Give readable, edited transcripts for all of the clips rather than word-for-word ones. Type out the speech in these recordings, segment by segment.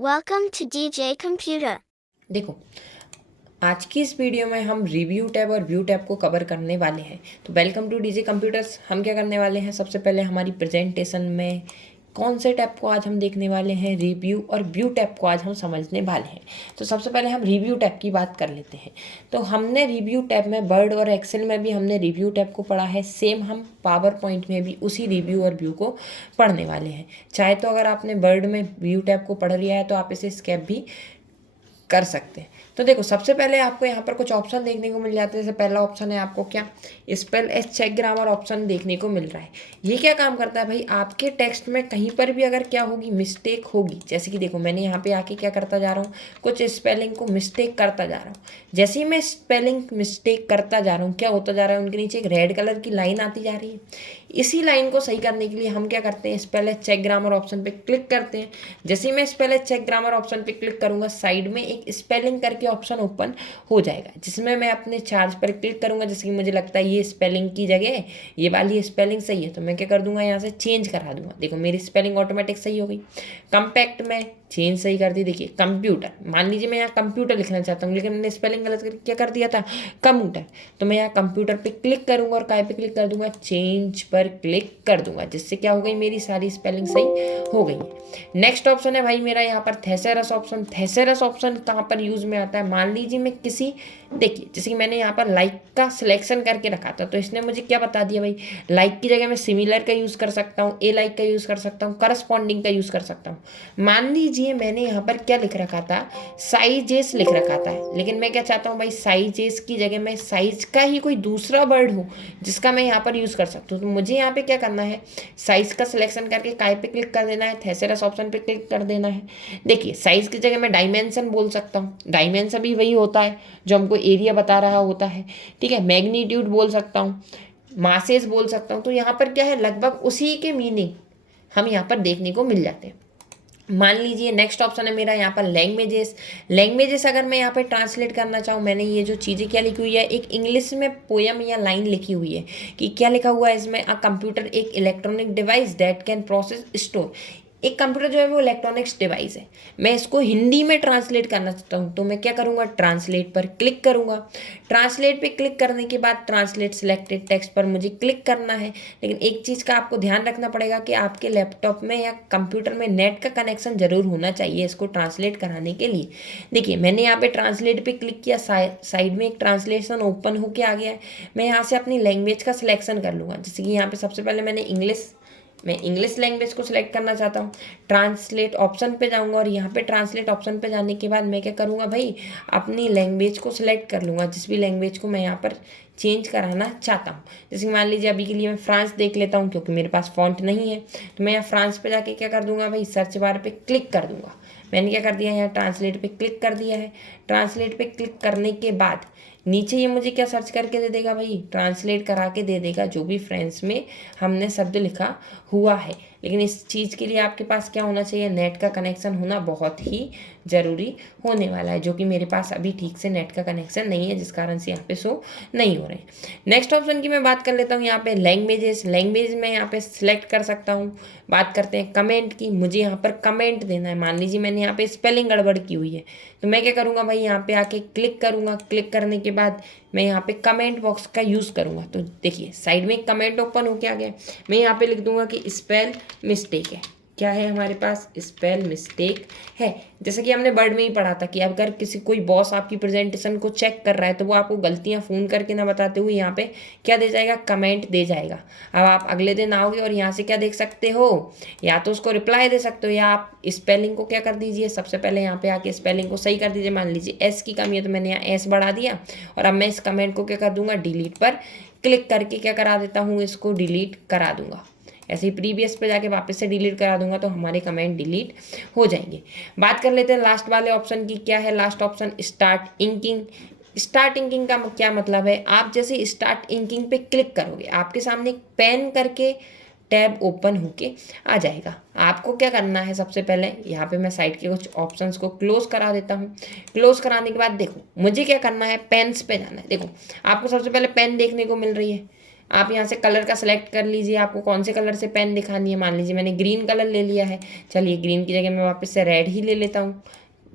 Welcome to DJ Computer. देखो, आज की इस वीडियो में हम रिव्यू टैब और व्यू टैब को कवर करने वाले हैं। तो वेलकम टू डीजे कंप्यूटर्स। हम क्या करने वाले हैं, सबसे पहले हमारी प्रेजेंटेशन में कौन से टैब को आज हम देखने वाले हैं, रिव्यू और व्यू टैब को आज हम समझने वाले हैं। तो सबसे पहले हम रिव्यू टैब की बात कर लेते हैं। तो हमने रिव्यू टैब में वर्ड और एक्सेल में भी हमने रिव्यू टैब को पढ़ा है, सेम हम पावर पॉइंट में भी उसी रिव्यू और व्यू को पढ़ने वाले हैं। चाहे तो अगर आपने वर्ड में व्यू टैब को पढ़ लिया है तो आप इसे स्किप भी कर सकते हैं। तो देखो, सबसे पहले आपको यहाँ पर कुछ ऑप्शन देखने को मिल जाते हैं। जैसे पहला ऑप्शन है आपको क्या, spell s check grammar option देखने को मिल रहा है। ये क्या काम करता है भाई, आपके टेक्स्ट में कहीं पर भी अगर क्या होगी, मिस्टेक होगी। जैसे कि देखो, मैंने यहाँ पे आके क्या करता जा रहा हूँ, कुछ स्पेलिंग को मिस्टेक करता जा रहा हूँ। जैसे ही मैं स्पेलिंग मिस्टेक करता जा रहा हूँ, क्या होता जा रहा है, उनके नीचे एक रेड कलर की लाइन आती जा रही है। इसी लाइन को सही करने के लिए हम क्या करते हैं, spell s check grammar option पे क्लिक करते हैं। जैसे ही मैं spell s check grammar option पे क्लिक करूँगा, साइड में एक स्पेलिंग करके ऑप्शन ओपन हो जाएगा, जिसमें मैं अपने चार्ज पर क्लिक करूँगा। जैसे कि मुझे लगता है ये स्पेलिंग की जगह ये वाली स्पेलिंग सही है, तो मैं क्या कर दूंगा, यहाँ से चेंज करा दूंगा। देखो, मेरी स्पेलिंग ऑटोमेटिक सही हो गई। कम्पैक्ट में चेंज सही कर दी। देखिए, कंप्यूटर, मान लीजिए मैं यहाँ कंप्यूटर लिखना चाहता हूँ, लेकिन मैंने स्पेलिंग गलत करके क्या कर दिया था, कंप्यूटर। तो मैं यहाँ कंप्यूटर पे क्लिक करूँगा और काय पे क्लिक कर दूंगा, चेंज पर क्लिक कर दूंगा, जिससे क्या हो गई, मेरी सारी स्पेलिंग सही हो गई है। नेक्स्ट ऑप्शन है भाई मेरा यहाँ पर थेसेरस ऑप्शन। थेसेरस ऑप्शन कहाँ पर यूज में आता है, मान लीजिए मैं किसी, देखिए जैसे कि मैंने यहाँ पर लाइक का सिलेक्शन करके रखा था, तो इसने मुझे क्या बता दिया भाई, लाइक की जगह मैं सिमिलर का यूज़ कर सकता हूँ, ए लाइक का यूज़ कर सकता हूँ, करस्पॉन्डिंग का यूज़ कर सकता हूँ। मान लीजिए मैंने यहाँ पर क्या लिख रखा था, साइजेस लिख रखा था, लेकिन मैं क्या चाहता हूँ भाई, साइजेस की जगह मैं साइज का ही कोई दूसरा वर्ड हो जिसका मैं यहाँ पर यूज़ कर सकता हूँ। तो मुझे यहाँ पे क्या करना है, साइज का सिलेक्शन करके काय पे क्लिक कर देना है, थेसेरस ऑप्शन पे क्लिक कर देना है। देखिए, साइज की जगह मैं डायमेंशन बोल सकता हूँ। डायमेंशन भी वही होता है जो हमको एरिया बता रहा होता है, ठीक है। मैग्नीट्यूड बोल सकता हूँ, मासेस बोल सकता हूँ। तो यहाँ पर क्या है, लगभग उसी के मीनिंग हम यहाँ पर देखने को मिल जाते हैं। मान लीजिए नेक्स्ट ऑप्शन है मेरा यहाँ पर लैंग्वेजेस। लैंग्वेजेस अगर मैं यहाँ पर ट्रांसलेट करना चाहूँ, मैंने ये जो चीज़ें क्या लिखी हुई है, एक इंग्लिश में पोयम या लाइन लिखी हुई है कि क्या लिखा हुआ है इसमें, अ कंप्यूटर एक electronic device that can process store. एक कंप्यूटर जो है वो इलेक्ट्रॉनिक्स डिवाइस है। मैं इसको हिंदी में ट्रांसलेट करना चाहता हूँ, तो मैं क्या करूँगा, ट्रांसलेट पर क्लिक करूँगा। ट्रांसलेट पे क्लिक करने के बाद ट्रांसलेट सिलेक्टेड टेक्स्ट पर मुझे क्लिक करना है। लेकिन एक चीज़ का आपको ध्यान रखना पड़ेगा कि आपके लैपटॉप में या कंप्यूटर में नेट का कनेक्शन ज़रूर होना चाहिए इसको ट्रांसलेट कराने के लिए। देखिए, मैंने यहाँ पे ट्रांसलेट पे क्लिक किया, साइड में एक ट्रांसलेशन ओपन होके आ गया है। मैं यहाँ से अपनी लैंग्वेज का सिलेक्शन कर लूँगा। जैसे कि यहाँ पे सबसे पहले मैं इंग्लिश लैंग्वेज को सिलेक्ट करना चाहता हूँ। ट्रांसलेट ऑप्शन पे जाऊँगा और यहाँ पे ट्रांसलेट ऑप्शन पे जाने के बाद मैं क्या करूँगा भाई, अपनी लैंग्वेज को सिलेक्ट कर लूँगा, जिस भी लैंग्वेज को मैं यहाँ पर चेंज कराना चाहता हूँ। जैसे कि मान लीजिए अभी के लिए मैं फ्रांस देख लेता हूँ, क्योंकि मेरे पास फॉन्ट नहीं है। तो मैं यहाँ फ्रांस पे जाके क्या कर दूँगा भाई, सर्च बार पे क्लिक कर दूँगा। मैंने क्या कर दिया, यहाँ ट्रांसलेट पे क्लिक कर दिया है। ट्रांसलेट पे क्लिक करने के बाद नीचे ये मुझे क्या सर्च करके दे देगा भाई, ट्रांसलेट करा के दे देगा जो भी फ्रेंच में हमने शब्द लिखा हुआ है। लेकिन इस चीज़ के लिए आपके पास क्या होना चाहिए, नेट का कनेक्शन होना बहुत ही ज़रूरी होने वाला है, जो कि मेरे पास अभी ठीक से नेट का कनेक्शन नहीं है, जिस कारण से यहाँ पे शो नहीं हो रहे हैं। नेक्स्ट ऑप्शन की मैं बात कर लेता हूँ, यहाँ पे लैंग्वेजेस। लैंग्वेज में यहाँ पे सिलेक्ट कर सकता हूँ। बात करते हैं कमेंट की। मुझे यहाँ पर कमेंट देना है। मान लीजिए मैंने यहाँ पे स्पेलिंग गड़बड़ की हुई है, तो मैं क्या करूँगा भाई, यहाँ पे आके क्लिक करूँगा। क्लिक करने के बाद मैं यहाँ पे कमेंट बॉक्स का यूज़ करूँगा। तो देखिए, साइड में एक कमेंट ओपन होके आ गया। मैं यहाँ पे लिख दूंगा कि स्पेल मिस्टेक है। क्या है हमारे पास, स्पेल मिस्टेक है। जैसे कि हमने वर्ड में ही पढ़ा था कि अगर कोई बॉस आपकी प्रेजेंटेशन को चेक कर रहा है, तो वो आपको गलतियां फ़ोन करके ना बताते हुए यहाँ पे क्या दे जाएगा, कमेंट दे जाएगा। अब आप अगले दिन आओगे और यहाँ से क्या देख सकते हो, या तो उसको रिप्लाई दे सकते हो, या आप स्पेलिंग को क्या कर दीजिए, सबसे पहले यहाँ पे आके स्पेलिंग को सही कर दीजिए। मान लीजिए एस की कमी है, तो मैंने यहाँ एस बढ़ा दिया। और अब मैं इस कमेंट को क्या कर दूंगा, डिलीट पर क्लिक करके क्या करा देता हूँ, इसको डिलीट करा दूंगा। ऐसे ही प्रीवियस पे जाके वापस से डिलीट करा दूंगा, तो हमारे कमेंट डिलीट हो जाएंगे। बात कर लेते हैं लास्ट वाले ऑप्शन की। क्या है last option, start inking. Start inking का क्या मतलब है, आप जैसे स्टार्ट इंकिंग पे क्लिक करोगे, आपके सामने एक पेन करके टैब ओपन होके आ जाएगा। आपको क्या करना है, सबसे पहले यहाँ पे मैं साइड के कुछ ऑप्शंस को क्लोज करा देता हूँ। क्लोज कराने के बाद देखो मुझे क्या करना है, पेन्स पे जाना है। देखो, आपको सबसे पहले पेन देखने को मिल रही है। आप यहाँ से कलर का सिलेक्ट कर लीजिए, आपको कौन से कलर से पेन दिखानी है। मान लीजिए मैंने ग्रीन कलर ले लिया है, चलिए ग्रीन की जगह मैं वापस से रेड ही ले लेता हूँ।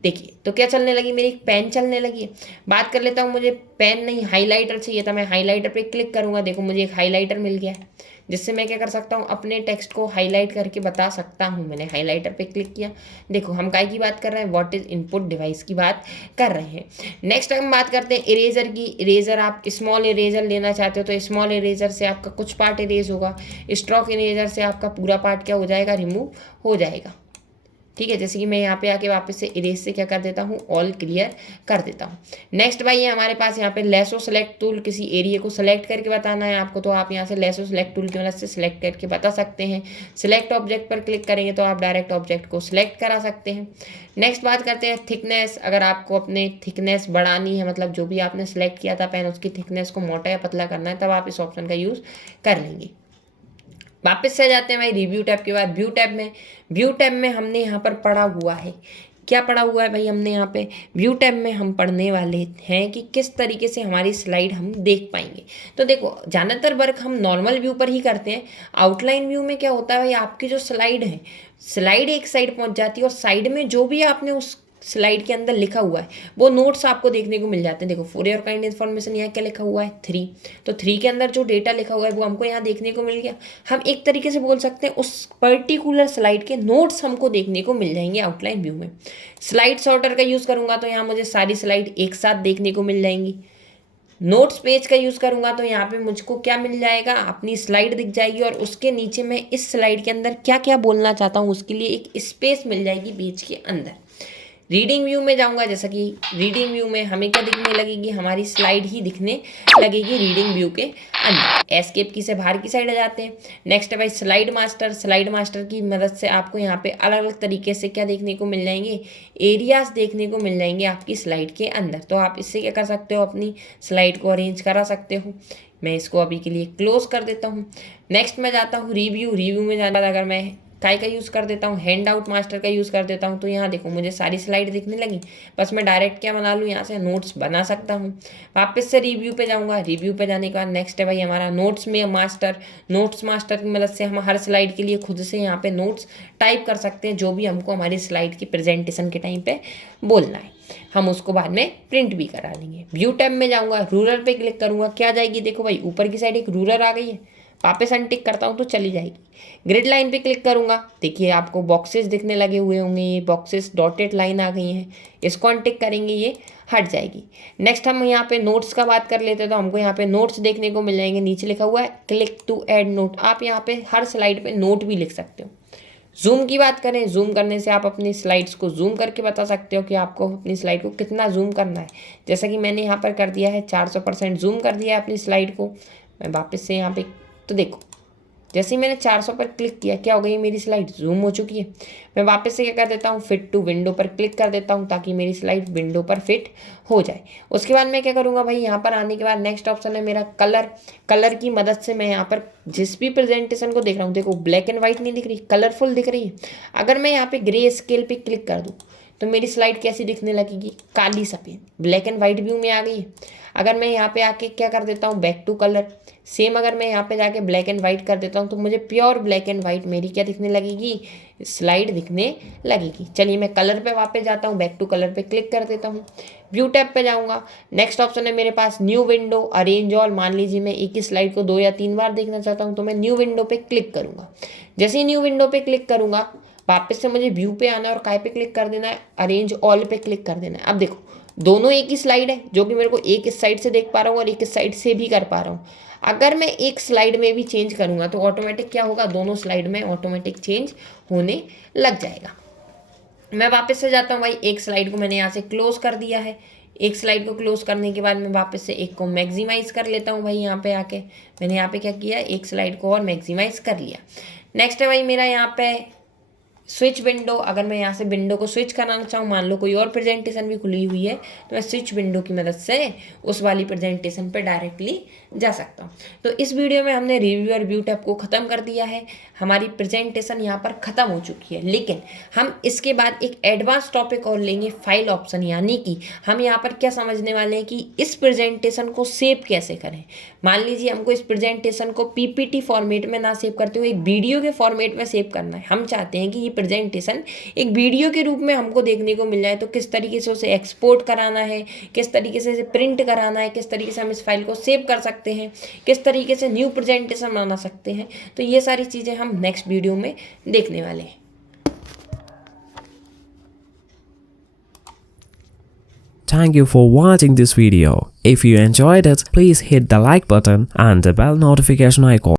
देखिए तो क्या चलने लगी, मेरी पेन चलने लगी है। बात कर लेता हूँ, मुझे पेन नहीं हाइलाइटर चाहिए था, मैं हाइलाइटर पे क्लिक करूँगा, देखो मुझे एक हाइलाइटर मिल गया है, जिससे मैं क्या कर सकता हूँ, अपने टेक्स्ट को हाईलाइट करके बता सकता हूँ। मैंने हाइलाइटर पे क्लिक किया, देखो हम काय की बात कर रहे हैं, व्हाट इज इनपुट डिवाइस की बात कर रहे हैं। नेक्स्ट हम बात करते हैं इरेजर की। इरेजर आप स्मॉल इरेजर लेना चाहते हो तो स्मॉल इरेजर से आपका कुछ पार्ट इरेज होगा, स्ट्रोक इरेजर से आपका पूरा पार्ट क्या हो जाएगा, रिमूव हो जाएगा। ठीक है, जैसे कि मैं यहाँ पे आके वापस से इरेज से क्या कर देता हूँ, ऑल क्लियर कर देता हूँ। नेक्स्ट भाई ये हमारे पास यहाँ पे लेसो सेलेक्ट टूल, किसी एरिया को सेलेक्ट करके बताना है आपको, तो आप यहाँ से लेसो सेलेक्ट टूल की मदद से सिलेक्ट करके बता सकते हैं। सिलेक्ट ऑब्जेक्ट पर क्लिक करेंगे तो आप डायरेक्ट ऑब्जेक्ट को सिलेक्ट करा सकते हैं। नेक्स्ट बात करते हैं थिकनेस। अगर आपको अपने थिकनेस बढ़ानी है, मतलब जो भी आपने सेलेक्ट किया था पेन, उसकी थिकनेस को मोटा या पतला करना है, तब आप इस ऑप्शन का यूज़ कर लेंगे। वापस से जाते हैं भाई रिव्यू टैब के बाद व्यू टैब में हमने यहाँ पर पढ़ा हुआ है, क्या पढ़ा हुआ है भाई हमने यहाँ पे व्यू टैब में हम पढ़ने वाले हैं कि किस तरीके से हमारी स्लाइड हम देख पाएंगे। तो देखो ज़्यादातर वर्क हम नॉर्मल व्यू पर ही करते हैं। आउटलाइन व्यू में क्या होता है भाई, आपकी जो स्लाइड है, स्लाइड एक साइड पहुँच जाती है और साइड में जो भी आपने उस स्लाइड के अंदर लिखा हुआ है वो नोट्स आपको देखने को मिल जाते हैं। देखो फॉर योर काइंड इन्फॉर्मेशन, यहाँ क्या लिखा हुआ है 3, तो 3 के अंदर जो डेटा लिखा हुआ है वो हमको यहाँ देखने को मिल गया। हम एक तरीके से बोल सकते हैं उस पर्टिकुलर स्लाइड के नोट्स हमको देखने को मिल जाएंगे आउटलाइन व्यू में। स्लाइड सॉर्टर का यूज़ करूँगा तो यहाँ मुझे सारी स्लाइड एक साथ देखने को मिल जाएंगी। नोट्स पेज का यूज़ करूँगा तो यहाँ पे मुझको क्या मिल जाएगा, अपनी स्लाइड दिख जाएगी और उसके नीचे मैं इस स्लाइड के अंदर क्या क्या बोलना चाहता हूँ उसके लिए एक स्पेस मिल जाएगी पेज के अंदर। रीडिंग व्यू में जाऊंगा, जैसा कि रीडिंग व्यू में हमें क्या दिखने लगेगी, हमारी स्लाइड ही दिखने लगेगी रीडिंग व्यू के अंदर। एस्केप की से बाहर की साइड आ जाते हैं। नेक्स्ट है भाई स्लाइड मास्टर की मदद से आपको यहाँ पे अलग अलग तरीके से क्या देखने को मिल जाएंगे, एरियाज देखने को मिल जाएंगे आपकी स्लाइड के अंदर। तो आप इससे क्या कर सकते हो, अपनी स्लाइड को अरेंज करा सकते हो। मैं इसको अभी के लिए क्लोज कर देता हूँ। नेक्स्ट मैं जाता हूँ रिव्यू में जाने बाद अगर मैं काय का यूज़ कर देता हूँ, हैंड आउट मास्टर का यूज़ कर देता हूँ, तो यहाँ देखो मुझे सारी स्लाइड दिखने लगी। बस मैं डायरेक्ट क्या बना लूँ, यहाँ से नोट्स बना सकता हूँ। वापस से रिव्यू पे जाऊँगा, रिव्यू पे जाने के बाद नेक्स्ट है भाई हमारा नोट्स मास्टर की मदद से हम हर स्लाइड के लिए खुद से यहाँ पे नोट्स टाइप कर सकते हैं, जो भी हमको हमारी स्लाइड की प्रेजेंटेशन के टाइम पे बोलना है, हम उसको बाद में प्रिंट भी करा लेंगे। व्यू टैब में जाऊँगा, रूलर पे क्लिक करूँगा, क्या जाएगी देखो भाई ऊपर की साइड एक रूलर आ गई है, वापस अनटिक करता हूँ तो चली जाएगी। ग्रिड लाइन पे क्लिक करूँगा, देखिए आपको बॉक्सेस दिखने लगे हुए होंगे, ये बॉक्सेस डॉटेड लाइन आ गई हैं, इसको अनटिक करेंगे ये हट जाएगी। नेक्स्ट हम यहाँ पे नोट्स का बात कर लेते हैं, तो हमको यहाँ पे नोट्स देखने को मिल जाएंगे। नीचे लिखा हुआ है क्लिक टू ऐड नोट, आप यहाँ पे हर स्लाइड पे नोट भी लिख सकते हो। जूम की बात करें, जूम करने से आप अपनी स्लाइड्स को जूम करके बता सकते हो कि आपको अपनी स्लाइड को कितना जूम करना है। जैसा कि मैंने यहाँ पर कर दिया है 400% जूम कर दिया है अपनी स्लाइड को। मैं वापस से यहाँ पे, तो देखो जैसे ही मैंने 400 पर क्लिक किया क्या हो गई, मेरी स्लाइड जूम हो चुकी है। मैं वापस से क्या कर देता हूँ, फिट टू विंडो पर क्लिक कर देता हूँ ताकि मेरी स्लाइड विंडो पर फिट हो जाए। उसके बाद मैं क्या करूँगा भाई, यहाँ पर आने के बाद नेक्स्ट ऑप्शन है मेरा कलर की मदद से मैं यहाँ पर जिस भी प्रेजेंटेशन को देख रहा हूँ, देखो ब्लैक एंड वाइट नहीं दिख रही, कलरफुल दिख रही है। अगर मैं यहाँ पे ग्रे स्केल पे क्लिक कर दूँ तो मेरी स्लाइड कैसी दिखने लगेगी, काली सफ़ेद, ब्लैक एंड वाइट व्यू में आ गई है। अगर मैं यहाँ पे आके क्या कर देता हूँ, बैक टू कलर, सेम अगर मैं यहाँ पे जाके ब्लैक एंड वाइट कर देता हूँ तो मुझे प्योर ब्लैक एंड वाइट मेरी क्या दिखने लगेगी, स्लाइड दिखने लगेगी। चलिए मैं कलर पे वापस जाता हूँ, बैक टू कलर पे क्लिक कर देता हूँ, व्यू टैब पे जाऊँगा। नेक्स्ट ऑप्शन है मेरे पास न्यू विंडो, अरेंज ऑल। मान लीजिए मैं एक ही स्लाइड को 2 या 3 बार देखना चाहता हूँ तो मैं न्यू विंडो पे क्लिक करूँगा। जैसे ही न्यू विंडो पे क्लिक करूँगा वापस से मुझे व्यू पे आना है और काय पे क्लिक कर देना है, अरेंज ऑल पे क्लिक कर देना है। अब देखो दोनों एक ही स्लाइड है, जो कि मेरे को एक इस साइड से देख पा रहा हूँ और एक इस साइड से भी कर पा रहा हूँ। अगर मैं एक स्लाइड में भी चेंज करूँगा तो ऑटोमेटिक क्या होगा, दोनों स्लाइड में ऑटोमेटिक चेंज होने लग जाएगा। मैं वापस से जाता हूँ भाई, एक स्लाइड को मैंने यहाँ से क्लोज कर दिया है। एक स्लाइड को क्लोज करने के बाद मैं वापस से एक को मैक्सिमाइज़ कर लेता हूँ भाई। यहाँ पे आके मैंने यहाँ पे क्या किया, एक स्लाइड को और मैक्सिमाइज़ कर लिया। नेक्स्ट है भाई मेरा यहाँ पे स्विच विंडो, अगर मैं यहाँ से विंडो को स्विच कराना चाहूँ, मान लो कोई और प्रेजेंटेशन भी खुली हुई है, तो मैं स्विच विंडो की मदद से उस वाली प्रेजेंटेशन पे डायरेक्टली जा सकता हूँ। तो इस वीडियो में हमने रिव्यू और व्यू टैब को ख़त्म कर दिया है। हमारी प्रेजेंटेशन यहाँ पर ख़त्म हो चुकी है, लेकिन हम इसके बाद एक एडवांस टॉपिक और लेंगे, फाइल ऑप्शन। यानी कि हम यहाँ पर क्या समझने वाले हैं कि इस प्रेजेंटेशन को सेव कैसे करें। मान लीजिए हमको इस प्रेजेंटेशन को पीपीटी फॉर्मेट में ना सेव करते हुए एक वीडियो के फॉर्मेट में सेव करना है। हम चाहते हैं कि ये प्रेजेंटेशन एक वीडियो के रूप में हमको देखने को मिल जाए। तो किस तरीके से उसे एक्सपोर्ट कराना है, किस तरीके से इसे प्रिंट कराना है, किस तरीके से हम इस फाइल को सेव कर सकते हैं, किस तरीके से न्यू प्रेजेंटेशन बना सकते हैं, तो ये सारी चीज़ें हम नेक्स्ट वीडियो में देखने वाले हैं। Thank you for watching this video. If you enjoyed it, please hit the like button and the bell notification icon.